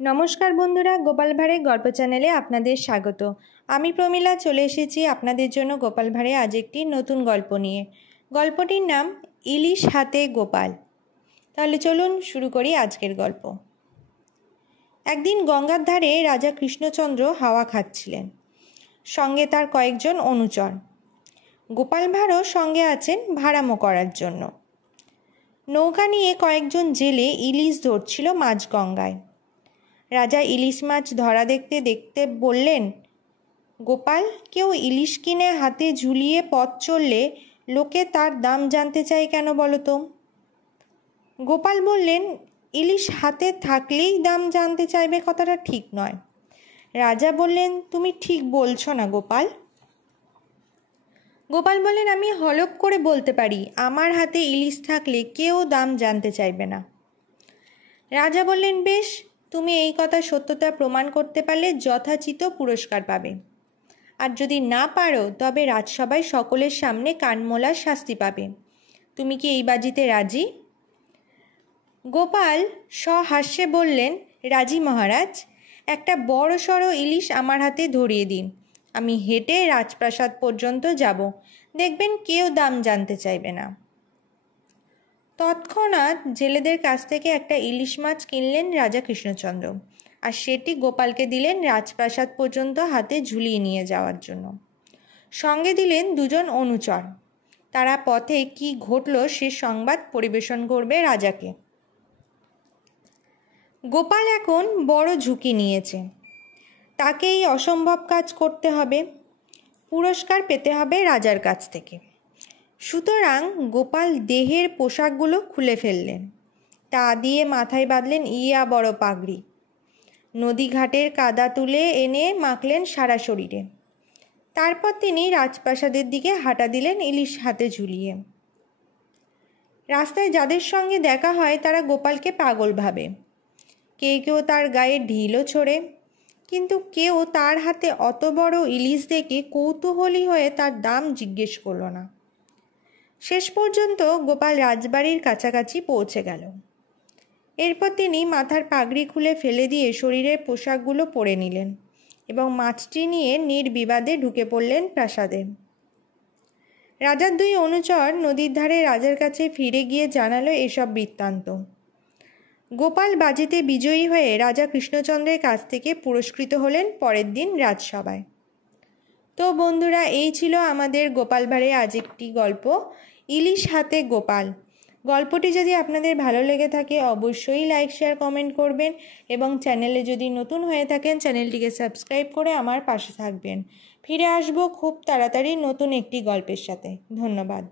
নমস্কার বন্ধুরা, গোপাল ভাঁড়ের গল্প চ্যানেলে আপনাদের স্বাগত। আমি প্রমীলা চলে এসেছি আপনাদের জন্য গোপাল ভাঁড়ে আজ একটি নতুন গল্প নিয়ে। গল্পটির নাম ইলিশ হাতে গোপাল। তাহলে চলুন শুরু করি আজকের গল্প। একদিন গঙ্গার ধারে রাজা কৃষ্ণচন্দ্র হাওয়া খাচ্ছিলেন, সঙ্গে তার কয়েকজন অনুচর। গোপাল ভাঁড়ও সঙ্গে আছেন ভাড়ামো করার জন্য। নৌকা নিয়ে কয়েকজন জেলে ইলিশ ধরছিল মাঝগঙ্গায়। রাজা ইলিশ মাছ ধরা দেখতে দেখতে বললেন, গোপাল, কেউ ইলিশ কিনে হাতে ঝুলিয়ে পথ চললে লোকে তার দাম জানতে চায় কেন বলো তো? গোপাল বললেন, ইলিশ হাতে থাকলেই দাম জানতে চাইবে কথাটা ঠিক নয়। রাজা বললেন, তুমি ঠিক বলছো না গোপাল। গোপাল বললেন, আমি হলপ করে বলতে পারি, আমার হাতে ইলিশ থাকলে কেউ দাম জানতে চাইবে না। রাজা বললেন, বেশ, তুমি এই কথা সত্যতা প্রমাণ করতে পারলে যথাচিত পুরস্কার পাবে, আর যদি না পারো তবে রাজসভায় সকলের সামনে কানমোলার শাস্তি পাবে। তুমি কি এই বাজিতে রাজি? গোপাল সহাস্যে বললেন, রাজি মহারাজ। একটা বড় সড়ো ইলিশ আমার হাতে ধরিয়ে দিন, আমি হেঁটে রাজপ্রাসাদ পর্যন্ত যাব, দেখবেন কেউ দাম জানতে চাইবে না। তৎক্ষণাৎ জেলেদের কাছ থেকে একটা ইলিশ মাছ কিনলেন রাজা কৃষ্ণচন্দ্র, আর সেটি গোপালকে দিলেন রাজপ্রাসাদ পর্যন্ত হাতে ঝুলিয়ে নিয়ে যাওয়ার জন্য। সঙ্গে দিলেন দুজন অনুচর, তারা পথে কি ঘটল সে সংবাদ পরিবেশন করবে রাজাকে। গোপাল এখন বড় ঝুঁকি নিয়েছে, তাকে এই অসম্ভব কাজ করতে হবে, পুরস্কার পেতে হবে রাজার কাছ থেকে। সুতরাং গোপাল দেহের পোশাকগুলো খুলে ফেললেন, তা দিয়ে মাথায় বাঁধলেন ইয়া বড় পাগড়ি, নদী ঘাটের কাদা তুলে এনে মাখলেন সারা শরীরে। তারপর তিনি রাজপ্রাসাদের দিকে হাঁটা দিলেন ইলিশ হাতে ঝুলিয়ে। রাস্তায় যাদের সঙ্গে দেখা হয় তারা গোপালকে পাগল ভাবে, কেউ তার গায়ে ঢিলও ছোড়ে, কিন্তু কেউ তার হাতে অত বড় ইলিশ দেখে কৌতূহলী হয়ে তার দাম জিজ্ঞেস করল না। শেষ পর্যন্ত গোপাল রাজবাড়ির কাছাকাছি পৌঁছে গেল। এরপর তিনি মাথার পাগড়ি খুলে ফেলে দিয়ে শরীরের পোশাকগুলো পরে নিলেন এবং মাছটি নিয়ে নির্বিবাদে ঢুকে পড়লেন প্রাসাদে। রাজার দুই অনুচর নদীর ধারে রাজার কাছে ফিরে গিয়ে জানালো এসব বৃত্তান্ত। গোপাল বাজিতে বিজয়ী হয়ে রাজা কৃষ্ণচন্দ্রের কাছ থেকে পুরস্কৃত হলেন পরের দিন রাজসভায়। তো বন্ধুরা, এই ছিল আমাদের গোপাল ভাঁড়ে আজ একটি গল্প, ইলিশ হাতে গোপাল। গল্পটি যদি আপনাদের ভালো লেগে থাকে অবশ্যই লাইক, শেয়ার, কমেন্ট করবেন এবং চ্যানেলে যদি নতুন হয়ে থাকেন চ্যানেলটিকে সাবস্ক্রাইব করে আমার পাশে থাকবেন। ফিরে আসবো খুব তাড়াতাড়ি নতুন একটি গল্পের সাথে। ধন্যবাদ।